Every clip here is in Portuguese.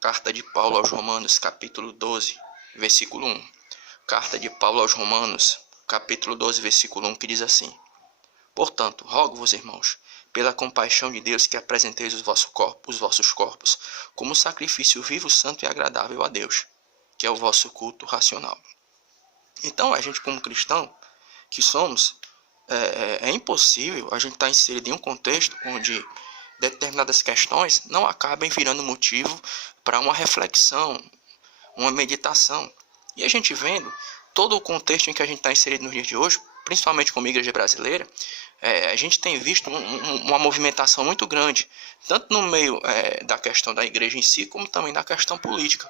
Carta de Paulo aos Romanos, capítulo 12, versículo 1. Carta de Paulo aos Romanos, capítulo 12, versículo 1, que diz assim: Portanto, rogo-vos, irmãos, pela compaixão de Deus, que apresenteis os vossos corpos como sacrifício vivo, santo e agradável a Deus, que é o vosso culto racional. Então, a gente como cristão que somos, é impossível a gente estar inserido em um contexto onde determinadas questões não acabem virando motivo para uma reflexão, uma meditação. E a gente vendo todo o contexto em que a gente está inserido nos dias de hoje, principalmente como igreja brasileira, a gente tem visto uma movimentação muito grande, tanto no meio da questão da igreja em si, como também na questão política,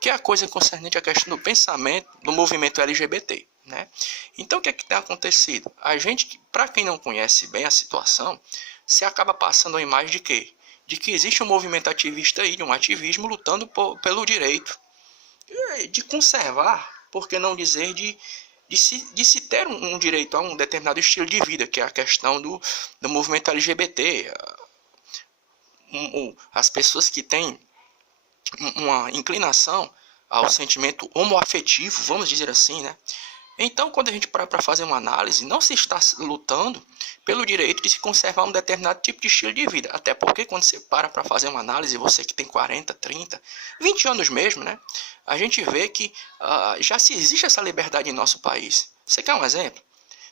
que é a coisa concernente à questão do pensamento do movimento LGBT. Né? Então, o que é que tem acontecido? A gente, para quem não conhece bem a situação, se acaba passando a imagem de quê? De que existe um movimento ativista aí, um ativismo lutando pelo direito de conservar, por que não dizer de se ter um direito a um determinado estilo de vida, que é a questão do movimento LGBT. As pessoas que têm uma inclinação ao sentimento homoafetivo, vamos dizer assim, né? Então, quando a gente para fazer uma análise, não se está lutando pelo direito de se conservar um determinado tipo de estilo de vida. Até porque quando você para fazer uma análise, você que tem 40, 30, 20 anos mesmo, né? A gente vê que já se existe essa liberdade em nosso país. Você quer um exemplo?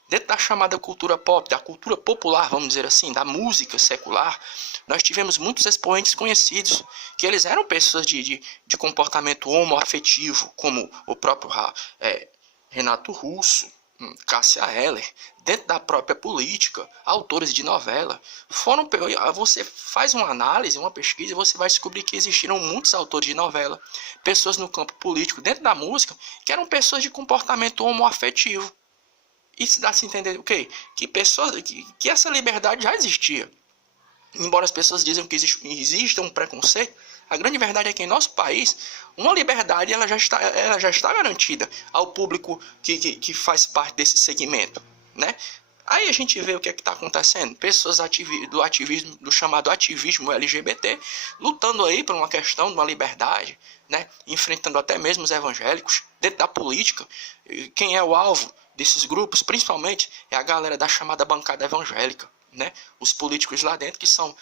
Dentro da chamada cultura pop, da cultura popular, vamos dizer assim, da música secular, nós tivemos muitos expoentes conhecidos, que eles eram pessoas de comportamento homoafetivo, como o próprio Renato Russo, Cássia Eller, dentro da própria política, autores de novela. Você faz uma análise, uma pesquisa, e você vai descobrir que existiram muitos autores de novela, pessoas no campo político, dentro da música, que eram pessoas de comportamento homoafetivo. Isso dá-se a entender o quê? Que essa liberdade já existia. Embora as pessoas dizem que existe um preconceito, a grande verdade é que em nosso país, uma liberdade ela já está garantida ao público que faz parte desse segmento, né? Aí a gente vê o que é que está acontecendo. Pessoas do chamado ativismo LGBT, lutando aí por uma questão de uma liberdade, né? Enfrentando até mesmo os evangélicos, dentro da política. Quem é o alvo desses grupos, principalmente, é a galera da chamada bancada evangélica, né? Os políticos lá dentro que são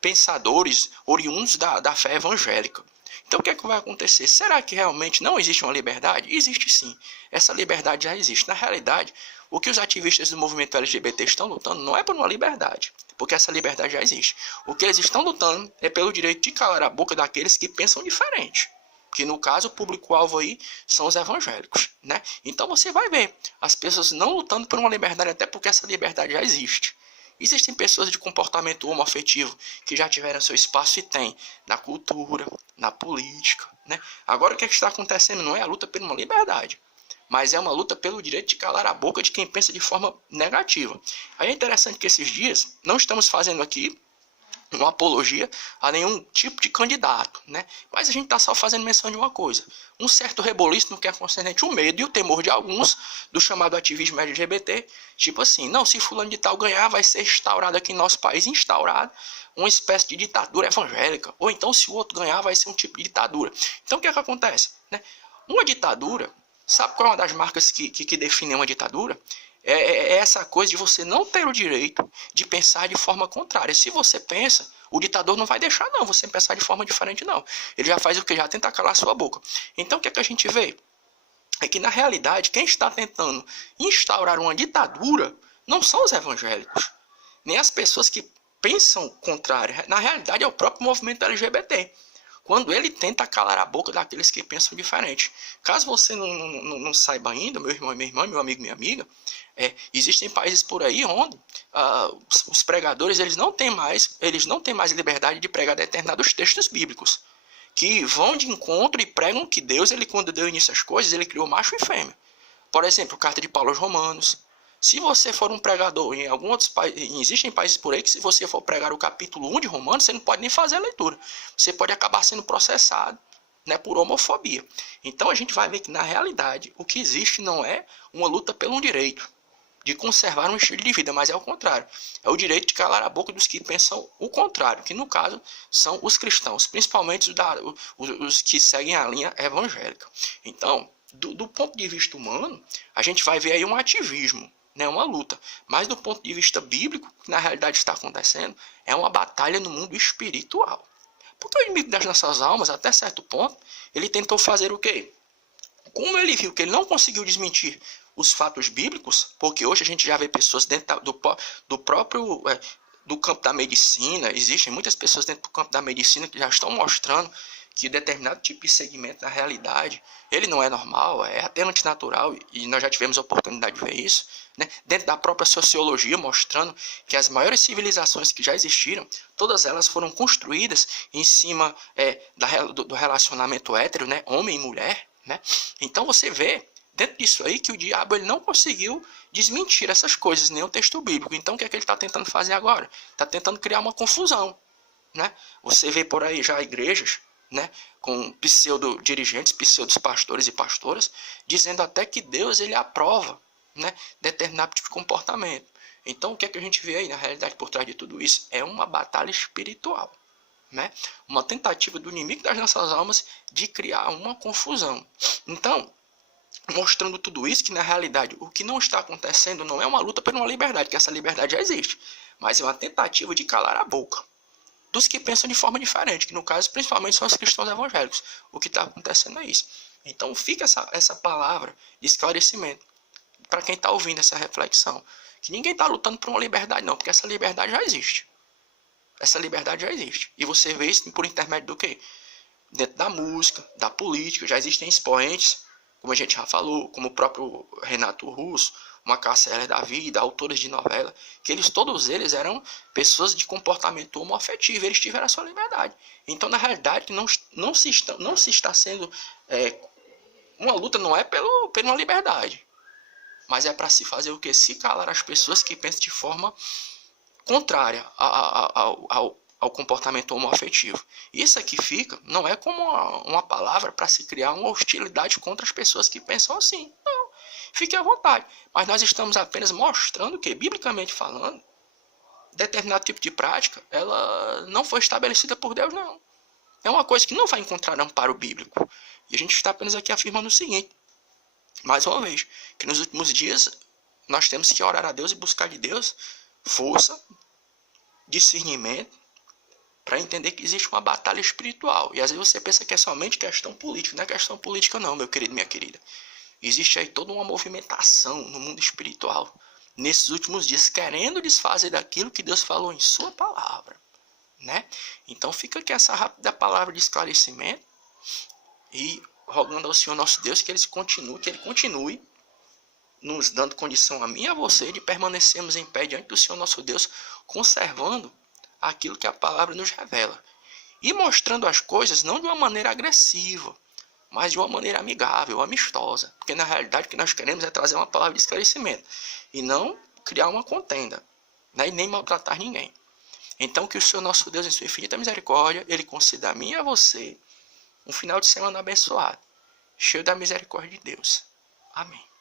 pensadores oriundos da fé evangélica. Então o que é que vai acontecer? Será que realmente não existe uma liberdade? Existe sim. Essa liberdade já existe. Na realidade, o que os ativistas do movimento LGBT estão lutando não é por uma liberdade, porque essa liberdade já existe. O que eles estão lutando é pelo direito de calar a boca daqueles que pensam diferente. Que no caso o público-alvo aí são os evangélicos, né? Então você vai ver as pessoas não lutando por uma liberdade, até porque essa liberdade já existe. Existem pessoas de comportamento homoafetivo que já tiveram seu espaço e tem na cultura, na política, né? Agora o que está acontecendo não é a luta por uma liberdade, mas é uma luta pelo direito de calar a boca de quem pensa de forma negativa. Aí é interessante que esses dias não estamos fazendo aqui uma apologia a nenhum tipo de candidato, né? Mas a gente está só fazendo menção de uma coisa: um certo reboliço no que é concernente o medo e o temor de alguns do chamado ativismo LGBT, tipo assim, não, se fulano de tal ganhar, vai ser instaurado aqui em nosso país, uma espécie de ditadura evangélica, ou então se o outro ganhar, vai ser um tipo de ditadura. Então o que é que acontece, né? Uma ditadura, sabe qual é uma das marcas que define uma ditadura? É essa coisa de você não ter o direito de pensar de forma contrária. Se você pensa, o ditador não vai deixar não você pensar de forma diferente não. Ele já faz o que? Já tenta calar sua boca. Então o que é que a gente vê? É que na realidade quem está tentando instaurar uma ditadura não são os evangélicos, nem as pessoas que pensam contrário. Na realidade é o próprio movimento LGBT. Quando ele tenta calar a boca daqueles que pensam diferente. Caso você não saiba ainda, meu irmão e minha irmã, meu amigo e minha amiga, existem países por aí onde os pregadores eles não têm mais liberdade de pregar determinados textos bíblicos, que vão de encontro e pregam que Deus, quando deu início às coisas, ele criou macho e fêmea. Por exemplo, carta de Paulo aos Romanos. Se você for um pregador em alguns outros países, existem países por aí que se você for pregar o capítulo 1 de Romanos, você não pode nem fazer a leitura. Você pode acabar sendo processado, né, por homofobia. Então a gente vai ver que na realidade o que existe não é uma luta pelo direito. de conservar um estilo de vida, mas é o contrário. É o direito de calar a boca dos que pensam o contrário, que no caso são os cristãos, principalmente os que seguem a linha evangélica. Então, do ponto de vista humano, a gente vai ver aí um ativismo, né, uma luta. Mas do ponto de vista bíblico, o que na realidade está acontecendo é uma batalha no mundo espiritual. Porque o inimigo das nossas almas, até certo ponto, ele tentou fazer o quê? Como ele viu que ele não conseguiu desmentir os fatos bíblicos, porque hoje a gente já vê pessoas dentro do próprio do campo da medicina, existem muitas pessoas dentro do campo da medicina que já estão mostrando que determinado tipo de segmento na realidade, ele não é normal, é até antinatural, e nós já tivemos a oportunidade de ver isso, né? Dentro da própria sociologia, mostrando que as civilizações que já existiram, todas elas foram construídas em cima do relacionamento hétero, né? Homem e mulher, né? Então você vê dentro disso aí que o diabo ele não conseguiu desmentir essas coisas, nem o texto bíblico. Então o que é que ele está tentando fazer agora? Está tentando criar uma confusão, né? Você vê por aí já igrejas, né, com pseudo-dirigentes, pseudo-pastores e pastoras, dizendo até que Deus ele aprova, né, determinado tipo de comportamento. Então o que é que a gente vê aí na realidade por trás de tudo isso? É uma batalha espiritual, né? Uma tentativa do inimigo das nossas almas de criar uma confusão. Então, mostrando tudo isso, que na realidade o que não está acontecendo não é uma luta por uma liberdade, que essa liberdade já existe, mas é uma tentativa de calar a boca dos que pensam de forma diferente, que no caso principalmente são os cristãos evangélicos. O que está acontecendo é isso. Então fica essa palavra de esclarecimento para quem está ouvindo essa reflexão, que ninguém está lutando por uma liberdade não, porque essa liberdade já existe. Essa liberdade já existe. E você vê isso por intermédio do quê? Dentro da música, da política, já existem expoentes, como a gente já falou, como o próprio Renato Russo, uma Cássia Eller da vida, autores de novela, que todos eles eram pessoas de comportamento homoafetivo, eles tiveram a sua liberdade. Então, na realidade, não se está sendo uma luta, não é por uma liberdade, mas é para se fazer o quê? Se calar as pessoas que pensam de forma contrária ao comportamento homoafetivo. Isso aqui fica, não é como uma palavra para se criar uma hostilidade contra as pessoas que pensam assim. Não, fique à vontade. Mas nós estamos apenas mostrando que, biblicamente falando, determinado tipo de prática, ela não foi estabelecida por Deus, não. É uma coisa que não vai encontrar amparo bíblico. E a gente está apenas aqui afirmando o seguinte, mais uma vez, que nos últimos dias nós temos que orar a Deus e buscar de Deus força, discernimento, para entender que existe uma batalha espiritual. E às vezes você pensa que é somente questão política. Não é questão política não, meu querido, minha querida. Existe aí toda uma movimentação no mundo espiritual, nesses últimos dias, querendo desfazer daquilo que Deus falou em sua palavra, né? Então fica aqui essa rápida palavra de esclarecimento e rogando ao Senhor nosso Deus que Ele continue nos dando condição a mim e a você de permanecermos em pé diante do Senhor nosso Deus, conservando aquilo que a palavra nos revela. E mostrando as coisas não de uma maneira agressiva, mas de uma maneira amigável, amistosa. Porque na realidade o que nós queremos é trazer uma palavra de esclarecimento. E não criar uma contenda, né? E nem maltratar ninguém. Então que o Senhor nosso Deus, em sua infinita misericórdia, Ele conceda a mim e a você um final de semana abençoado, cheio da misericórdia de Deus. Amém.